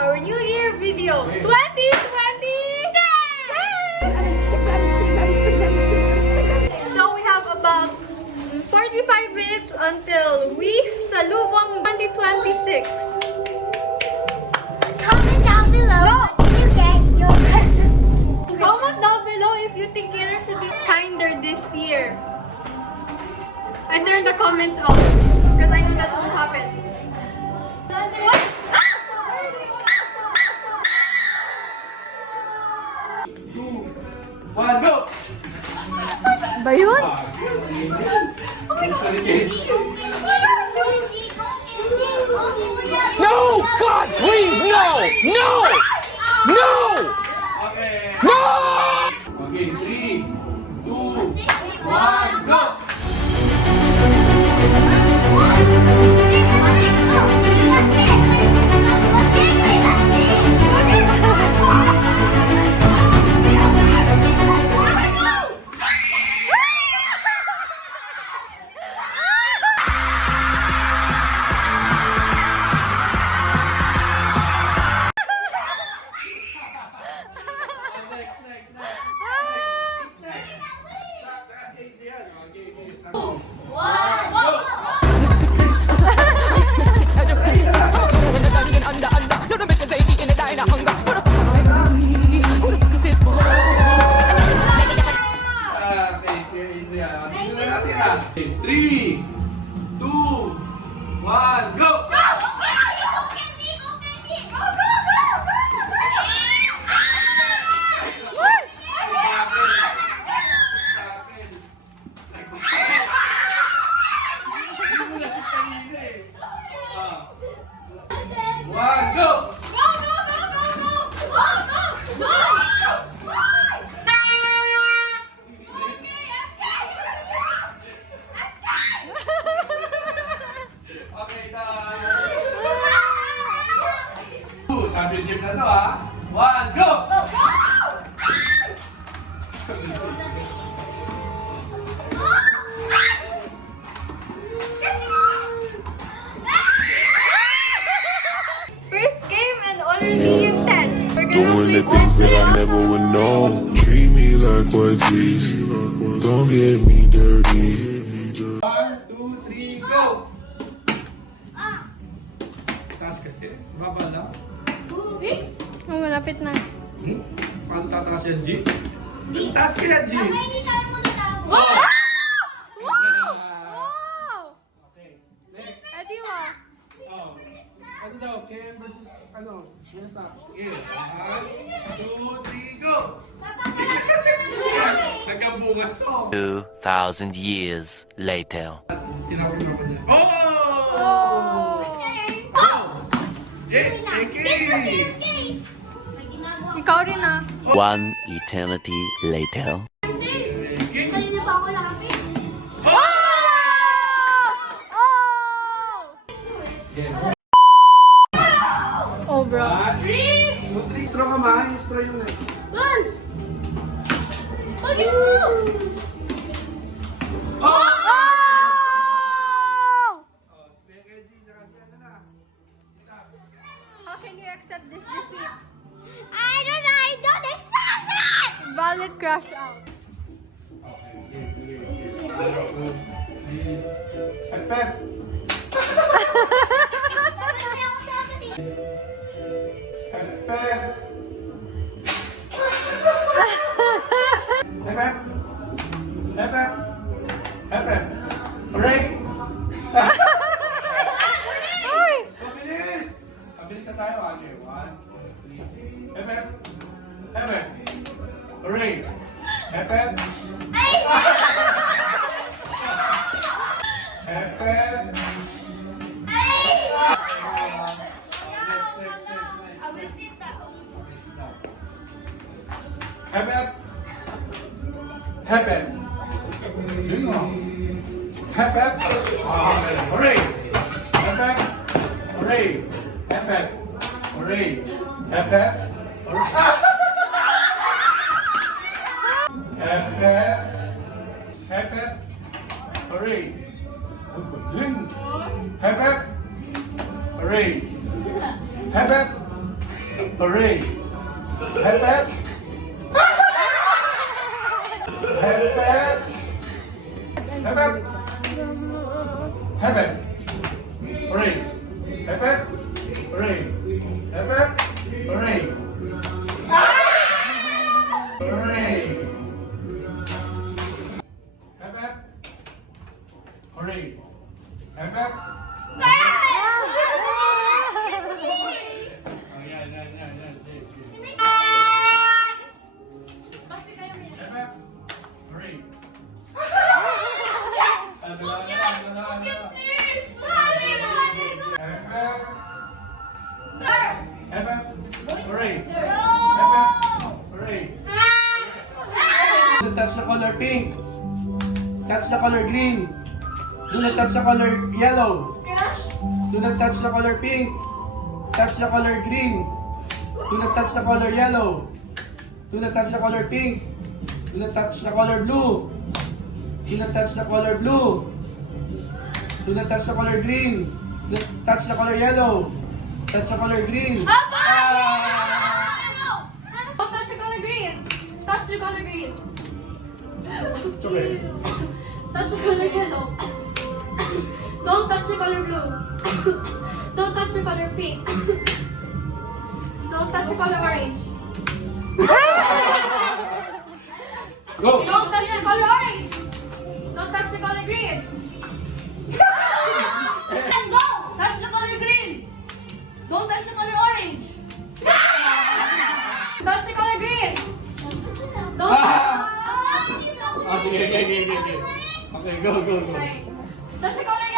our New Year video 2020! So we have about 45 minutes until we salubong 2026. Comment down below. No. What did you get your present? Comment down below if you think Gator should be kinder this year. I turned the comments off because I know that won't happen. What? One, go! Ba yun? No! God, please, no! No! No! Okay. No! Okay, 3, 2, 1, go! Okay, 3, 2, 1, go! One, go! Okay, championship na to ha. One, go! First game and already intense. We're Doing gonna the play things that I never would know. Treat me like what, please. Don't get me dirty. 1, 2, 3, go! Taas kasi. Baba lang. Oh, malapit na. Paano tataas yan, G? Taas ka yan, G! Wow! Okay, next. Edi mo. Oh. Ano daw? KM versus ano? Yes, na. Okay. 1, 2, 3, go! Nagkabungas to. 2,000 years later. Tinawag ako niya. Oh! Oh! Go! Eki! Ikaw rin ah. One eternity later. Eki! Kanina pa ako lapit. Oh, bro. 1, 2, 3. Straw ka ma. Straw yung next. Bakit mo? Oh! Oh! Oh, si Becky G, tsaka si ano na. Isa. How can you accept this defeat? I don't accept it! Valid crash out. Pep. Pep. Pep. Pep. Pep. Hooray! Mabilis! Mabilis na tayo. Okay, 1, 2, 3. Pep. Pep. Hooray! Pep. Pep. Hep. Hep. Yun mo. Hep. Okay. Hooray! Hep. Hooray! Hep. Hooray! Hep. Hep. Hooray! Hep. Hooray! Hep. Hooray! Hep hep! Hep hep! Hep hep! Hep hep! Hooray! Hep hep! Hooray! Hep hep! Hooray! Hooray! Hep hep! Hooray! Hep hep! Kasi kayo may Hep hep! Hooray! Hep hep! Hooray! Hep hep! Hooray! Touch the color pink. Touch the color green. Do not touch the color yellow. Do not touch the color pink. Touch the color green. Do not touch the color yellow. Do not touch the color pink. Do not touch the color blue. Do not touch the color blue. Do not touch the color green. Do not touch the color yellow. Touch the color green. Don't touch the color green. Touch the color green. It's okay. Touch the color yellow. Don't touch the color blue. Don't touch the color pink. Don't touch the color orange. Go. Don't touch the color orange. Don't touch the color green. And go. Touch the color green. Don't touch the color orange. Touch the color green. Don't. Ah, sige, okay. Okay, go. Okay. Touch the color